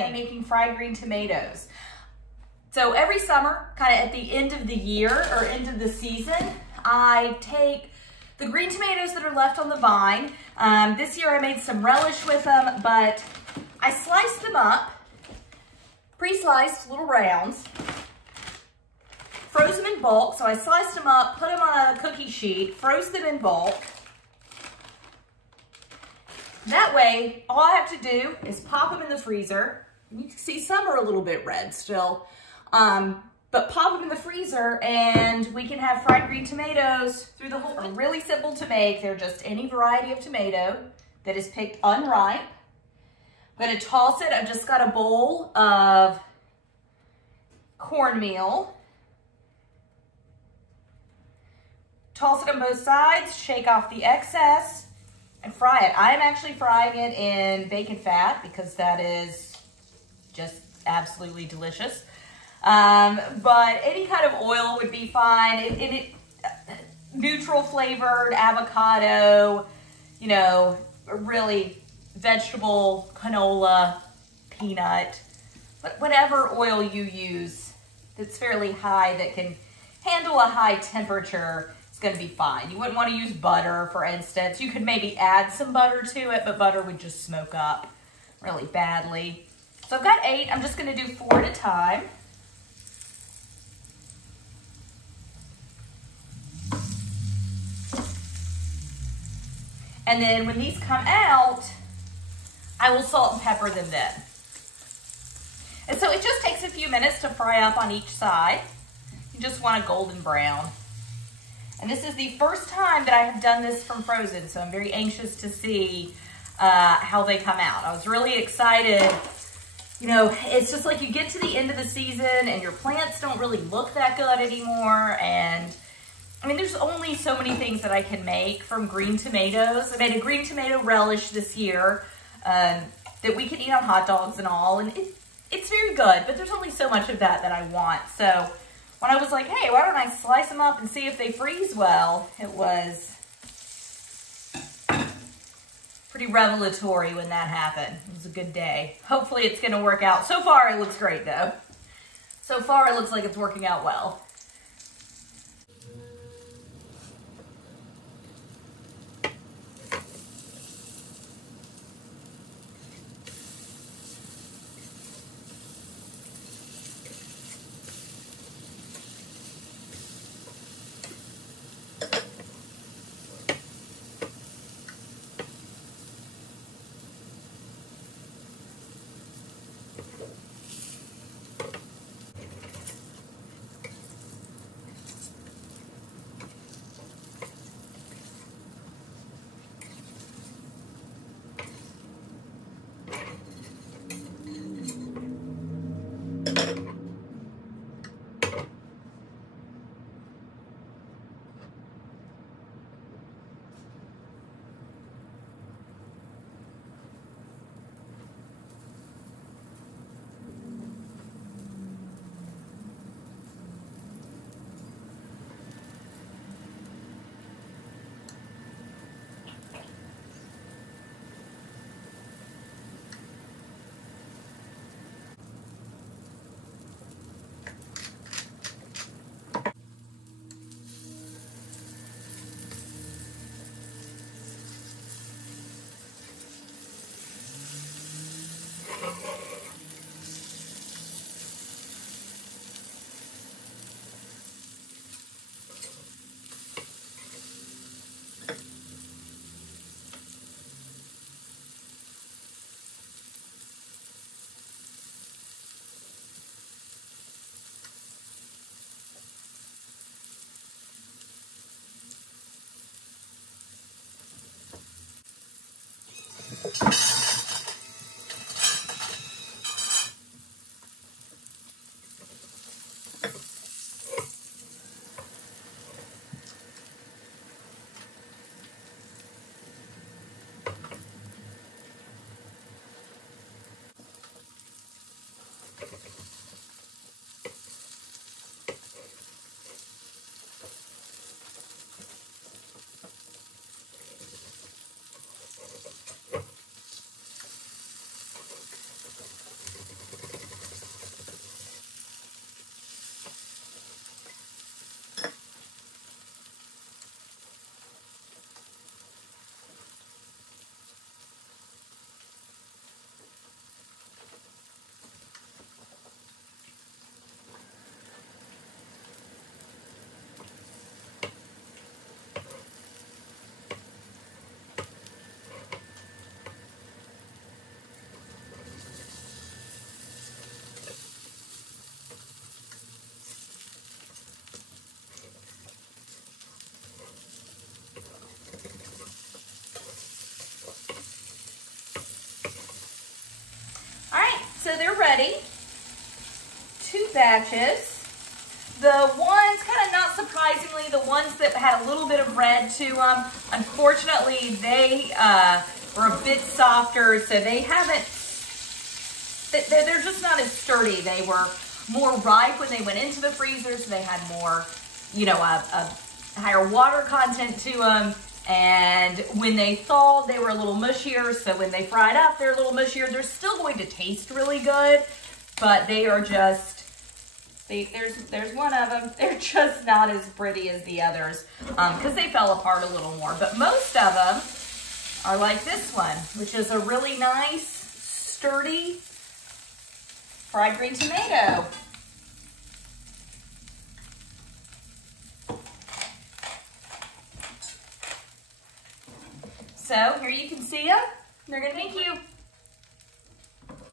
today making fried green tomatoes. So every summer, kind of at the end of the year or end of the season, I take the green tomatoes that are left on the vine. This year I made some relish with them, but I sliced them up, pre-sliced little rounds, froze them in bulk. So I sliced them up, put them on a cookie sheet, froze them in bulk. That way, all I have to do is pop them in the freezer. You can see some are a little bit red still, but pop them in the freezer and we can have fried green tomatoes through the whole. They're really simple to make. They're just any variety of tomato that is picked unripe. I'm gonna toss it. I've just got a bowl of cornmeal. Toss it on both sides, shake off the excess, and fry it. I am actually frying it in bacon fat because that is just absolutely delicious. But any kind of oil would be fine. Neutral flavored avocado, you know, really vegetable, canola, peanut, whatever oil you use that's fairly high, that can handle a high temperature, going to be fine. You wouldn't want to use butter, for instance. You could maybe add some butter to it, but butter would just smoke up really badly. So I've got 8. I'm just going to do 4 at a time. And then when these come out, I will salt and pepper them then. And so it just takes a few minutes to fry up on each side. You just want a golden brown. And this is the first time that I have done this from frozen, so I'm very anxious to see how they come out. I was really excited. You know, it's just like you get to the end of the season and your plants don't really look that good anymore. And I mean, there's only so many things that I can make from green tomatoes. I made a green tomato relish this year that we can eat on hot dogs and all. And it's very good, but there's only so much of that I want. So when I was like, hey, why don't I slice them up and see if they freeze well, it was pretty revelatory when that happened. It was a good day. Hopefully it's going to work out. So far, it looks great, though. So far, it looks like it's working out well. batches. The ones, kind of not surprisingly, the ones that had a little bit of red to them, unfortunately, they were a bit softer, so they haven't, they're just not as sturdy. They were more ripe when they went into the freezer, so they had more, you know, a higher water content to them. And when they thawed, they were a little mushier, so when they fried up, they're a little mushier. They're still going to taste really good, but they are just, there's one of them. They're just not as pretty as the others because they fell apart a little more. But most of them are like this one, which is a really nice, sturdy fried green tomato. So here you can see them. They're gonna thank you.